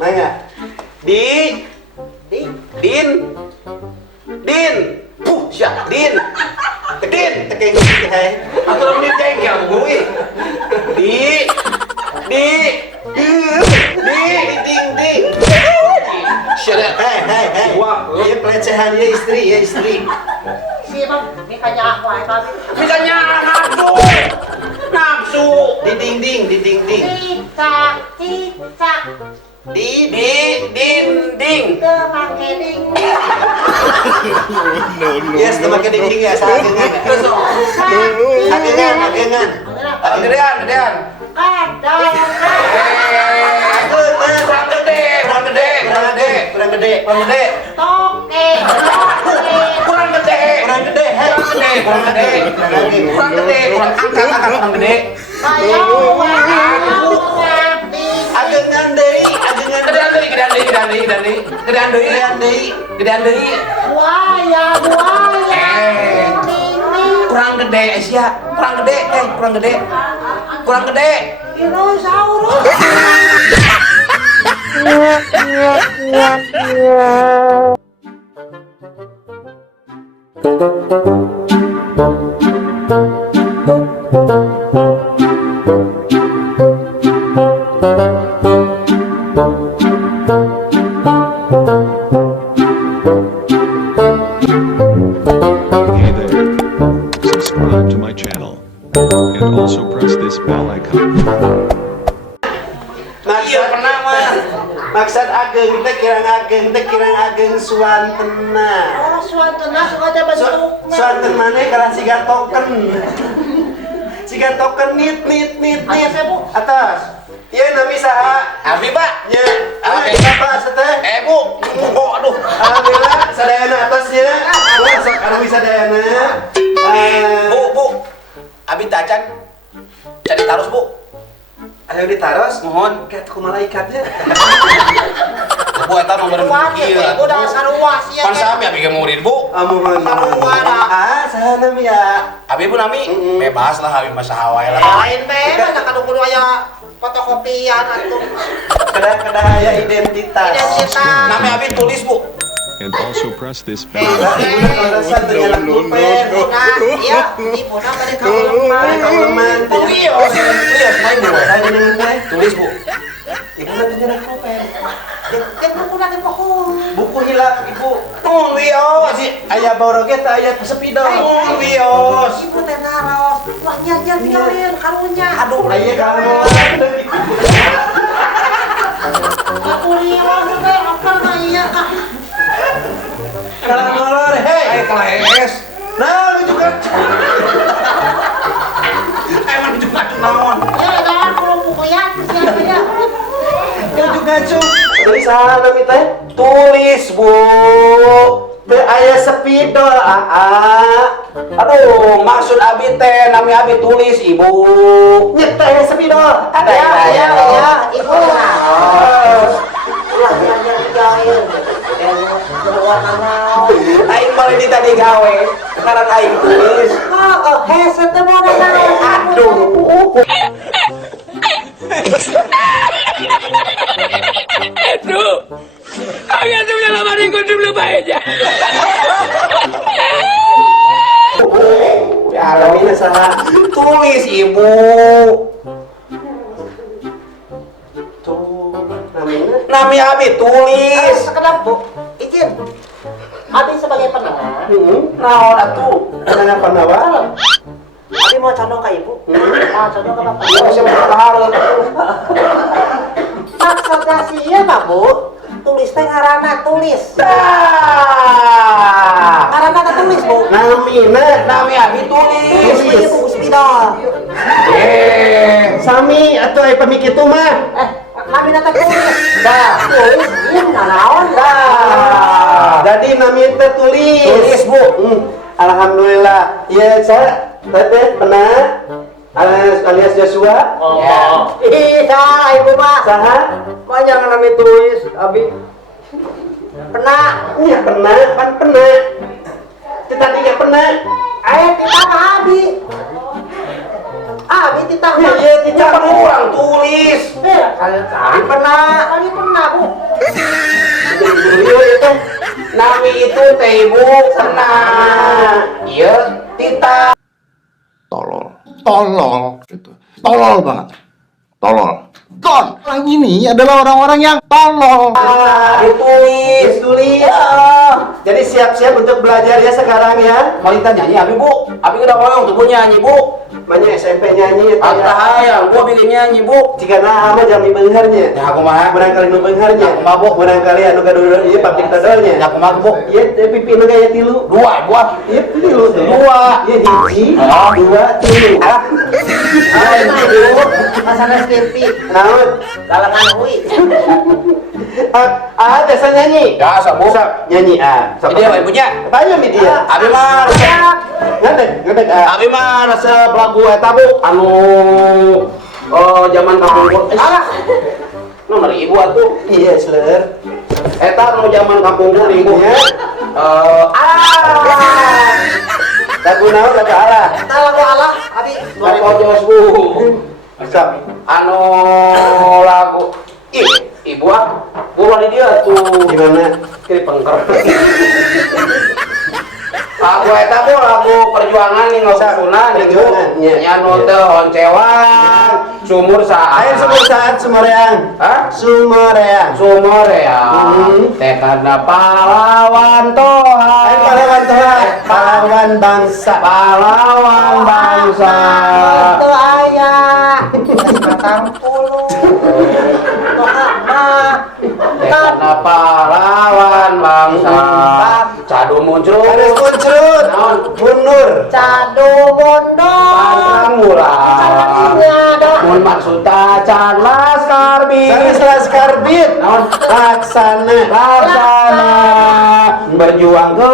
Nanya. Din. Siap. Din. Tekeng hai. Aku orang ni jengkel gue. Di. Ding. Shut up. Hey. Wah, ya pelecehan ya istri. Siapa? Mikanya aku ay papi. Mikanya nafsu. Di ding. Cicak. Ding. Temake ding. Yes, temake ding ya, sagengan. Agengan. Gedean. Kurang gede. Toke. Kurang gede. Kurang gede. Agengan deui. Gedean deui. Buaya. Kurang gede Asia. Kurang gede. Dinosaurus. Hey there. Subscribe to my channel. And also press this bell icon. Maksud ageng teh kirang ageng suantena. Oh, suantena sengaja bentuknya. Suanten maneh karena siga token. Nit. Atas ya, Bu. Atas. Iya nami saha? Abi, Pak. Nya. Oke, apa seteh? Bu. Aduh. Alhamdulillah sadayana atasnya. Sok anu sadayana. Bu. Abi tacan. Cari tarus, Bu. Ayo ditaros, mohon kayak ku malaikatnya. Bu eta mah bener kieu. Udah saruas ya. Pan sami abi ge murid, Bu. Mohon. Saha nami ya? Abi Bu nami bebas lah abi mah saha wae lah. Lain bebas da kadu kudu aya fotokopian atuh. Kada aya identitas. Nami abi tulis, Bu. And also press this bell Nah, iya, ibu nak pada kauleman. Tulis, Bu. Ibu nanti nyerah pulpen. Kan buku lagi Buku hilang, Ibu. Wios. Aya boroget, aya sepidol. Wios. Ibu teh naros. Wah, nyar tinggalin karunya. Aduh, aya kamu. Aku lihat juga apa nanya kak. Kalau ngolor, hei. Keles. Nah, lu juga. Emang juga naon. Ya, jangan kalau buku ya, siapa ya? Lu juga cu. Tulis sana teh. Tulis, Bu. Teu aya sepidol, Aduh, maksud abi teh nami abi tulis, Ibu. Nyet teh aya sepidol. Ya, ibu. Ulah jangan tinggalin. Aing balik di tadi gawe. Sekarang aing tulis. Hese teh mau naon? Aduh. Aduh, agak tuh dalam hariku dulu baiknya. Ya, alamin saha. Tulis, Ibu. Nami abi tulis. Sekedap Bu, izin. Abi sebagai penengah. Naon atuh? Penengah panawal. Abi mau condong ke ibu. Condong ke bapak. Ya bisa berharap atuh. Maksudnya sih iya mah Bu. Tulis teh ngaranna tulis. Ngaranna teh tulis Bu. Nami abi tulis. Ibu Spidol. Sami atuh aya pamikitu mah. Nami teh tulis. Tulis ieu naon Jadi nami teh tulis. Tulis, Bu. Alhamdulillah. Iya, saya teh pernah alias Joshua. Iya, ibu mah. Saha? Mah jangan nami tulis, Abi. Pernah. Iya, pernah. Kita tiga pernah. Ayo kita mah Abi. Abi kita mah. Iya, kita kurang tulis. Kali pernah Bu. itu teh ibu senang. Iya, tita. Tolol gitu. Tolol banget. Tolol. Orang ini adalah orang-orang yang tolol. Tulis. Jadi siap-siap untuk belajar ya sekarang ya. Malita nyanyi abi bu, abi udah ngomong untuk nyanyi bu. Banyak SMP nyanyi ya. Antah hayang, gua bikin nyanyi bu. Jika na ama jam di beungeurnya. Ya aku mah. Barangkali nu beungeurnya. Aku mah, Bu. Barangkali anu gadudul ieu pabrik dodolnya. Ya aku mah bu. Ieu teh pipi nu gaya tilu. Dua buat. Ieu tilu teh. Dua. Ieu hiji, dua, tilu. Masalah skripi. Naon? Dalangan hui. Biasa nyanyi. Ya sabu. Sok nyanyi sok. Dia ibunya. Payu mi dia. Abi mah. Ngadeg Abi mah resep lagu eta bu. Anu zaman kampung gua. Nomor ibu atuh. Iya, Sler. Eta anu zaman kampung gua ibu. Ya. Lagu naon lagu Allah. Kita lagu Allah, abi. Lagu Jos bu. Sok. Anu lagu. Ibu buruan dia tuh. Gimana? Kiri pengker. Lagu eta bu lagu perjuangan nih nggak usah sunah nih bu. Nyanu teh oncewan sumur saat. Ayo sumur saat Sumoreang. Hah? Sumoreang. Sumoreang. Tekadna pahlawan toha. Ayo pahlawan Tuhan, pahlawan bangsa. Pahlawan bangsa. Itu ayah. Batang puluh. Tekadna pahlawan bangsa. Cadu muncul. Anes muncul, mundur. Cadu bondo. Pantang murah. Mun maksud can laskar Sanes laskar bit. Laksana. Berjuang ke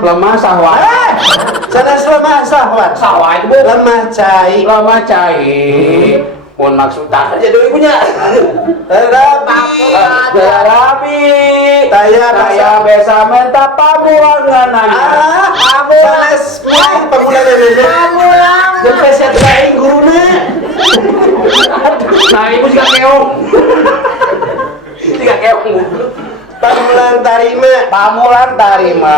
lemah sahwat. Sanes lemah sahwat. Sahwat bu. Lemah cai. Lemah cai. Mun maksud aja dulu ibunya. Terapi. Taya besa menta pamulangan. Sanes mulai pamulangan ini. Jempes ya teraing guruna. Nah ibu juga keong. Tiga keong bu. Pamulan tarima. Pamulan tarima.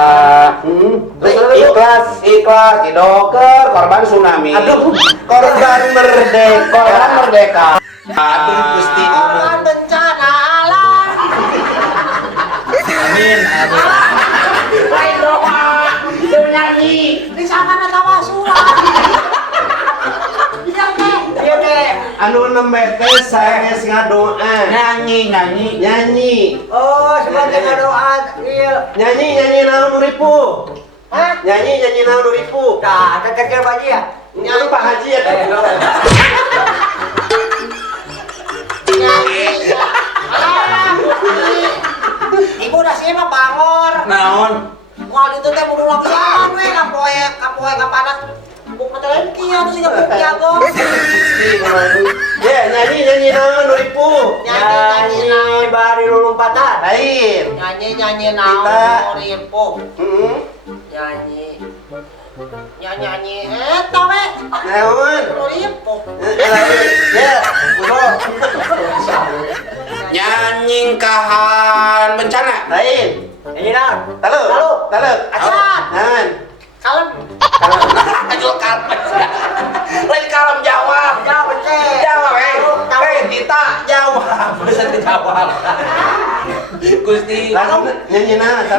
Ikhlas didoker korban tsunami. Aduh, korban merdeka. Korban merdeka. Aduh, Gusti. Korban bencana alam. Amin. Lain doa. Itu nyanyi. Di sana ada tawasulan. Iya teh. Iya teh. Anu nembe teh sanes ngadoa. Nyanyi. Oh, sebagai doa. Iya. Nyanyi naon nu ripu. Hah? Nyanyi naon nu ripu. Nah, kecil baji ya. Anu Pak Haji ya. Ibu udah siap bangor. Naon? Wah itu teh buru langsung we kapoe kapanas. Buk metelen kieu atuh siga buk jago. Ya, nyanyi naon nu ripu. Nyanyi bari lulumpatan. Lain. Nyanyi naon ripu. Nyanyi eta we. Naon? Ripu. Ya, kuno. Nyanying kahan bencana. Lain. Nyanyi naon? Talu. Acan. Naon? Kalem. Aduh kalem. Lain kalem jawab. Jawab teh. Jawab kita jawab. Bisa dijawab. Gusti. Lalu nyanyi naon?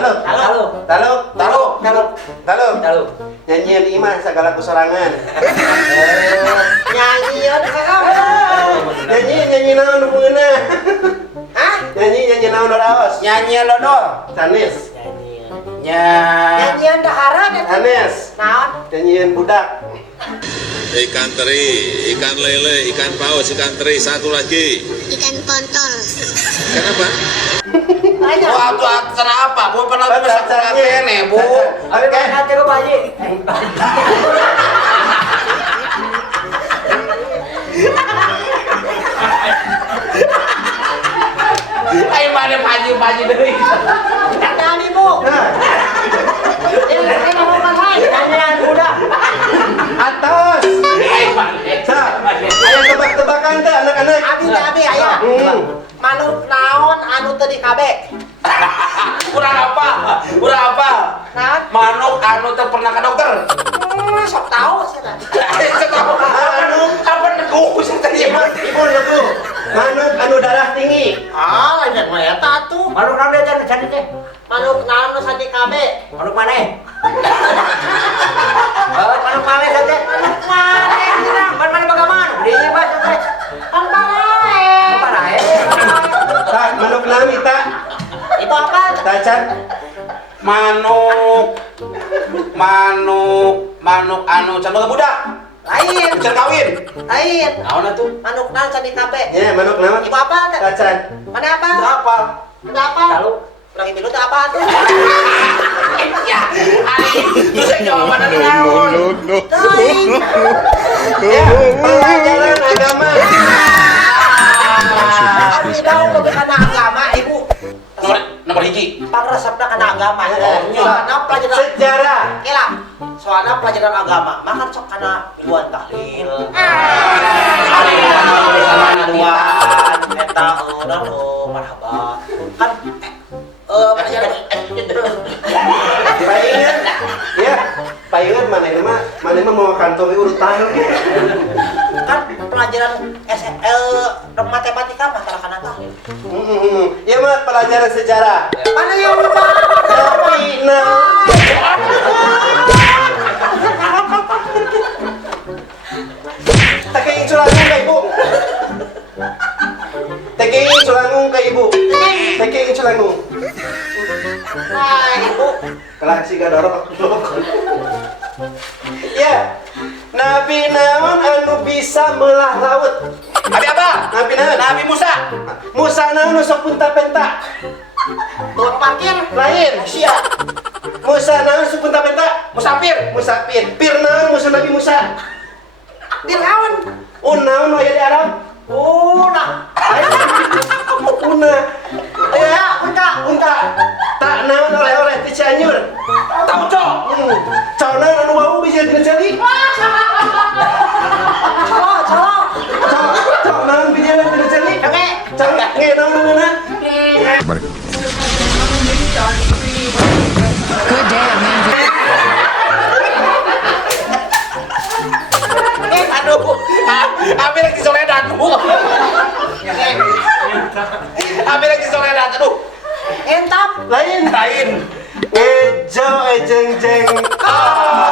Talu. Nyanyian imah segala kesorangan. Nyanyi ya kakak. Nyanyi naon hubunganna? Hah? Nyanyi naon raos? Nyanyian dodol. Sanis. Nyanyian daharan ya. Sanes. Naon? Nyanyian budak. Ikan teri, ikan lele, ikan paus, ikan teri, satu lagi. Ikan kontol. Kenapa? Wah, tuh acara apa? Bu pernah bisa kene, Bu. Oke, nanti lu baji. Ayo mana paji deui. Nyanyi bu. Ini mau main. Nyanyian budak. Atas. Ayo tebak-tebakan teh anak-anak. Abi ayah. Manuk naon anu teu di KB. Kurang apa? Udah apa? Nah, Manuk anu teh pernah ke dokter. sok tahu sih kan. Manuk apa neguh sih tadi mah. Ibu neguh. Manuk anu darah tinggi. Ah, lain mah eta tuh. Manuk naon dia jadi teh? Manuk naon nu sandi kabe? Manuk maneh. Manuk maneh teh. Manuk maneh. Mana bagaimana? Dinya bahasa teh. Manuk maneh. Tak manuk naon eta? Itu apa? Tacan. Manuk anu can boga budak. Lain. Can kawin. Lain. Naon atuh? Manuk naon sandi kabe? Ya, manuk naon? Ibu apa? Tacan. Mana apa? Apa? Udah apa? Lalu kurang ibu itu apa tuh? Ya, terus saya jawaban anu naon? Ya, pelajaran agama. Also press this Tahu bell ke kana agama ibu. Nomor hiji. Pangresepna kana agama. Oh, Soalna pelajaran Sejarah. Kela, soalnya pelajaran agama, makan sok kana piluan tahlil. Piluan, eta urang marhaba. Kan pelajaran Paingan. Ya, paingan mana mah mau kantongi urutan. kan pelajaran matematika mah kana tahlil. Ya mah pelajaran sejarah. Mana yang lupa? Tapi Tekeng culangung ke ibu. Tekeng culangung ke ibu. Tekeng culangung. Nah, ibu. Kelah si gadorok. Ya. Nabi naon anu bisa melah laut. Nabi apa? Nabi naon? Nabi Musa. Musa naon nu sok punta-penta. Tukang parkir. Lain. Sia. Musa naon sok punta-penta. Musafir. Musafir. Pir naon musuh Nabi Musa. Fir'aun. Naon aya di Arab. Nah. Una. Ya, Unta. unta. Tak naon oleh-oleh ti Cianjur. Tahu cok. Cona anu wau bisa dina celi. Cok naon bisa dina celi. Cok nge naon ngana. Good day, Amanda. Aduh, Abi lagi soledan. Abi lagi soledan. Aduh. Entam. Lain. Ejo ejeng jeng. Ah.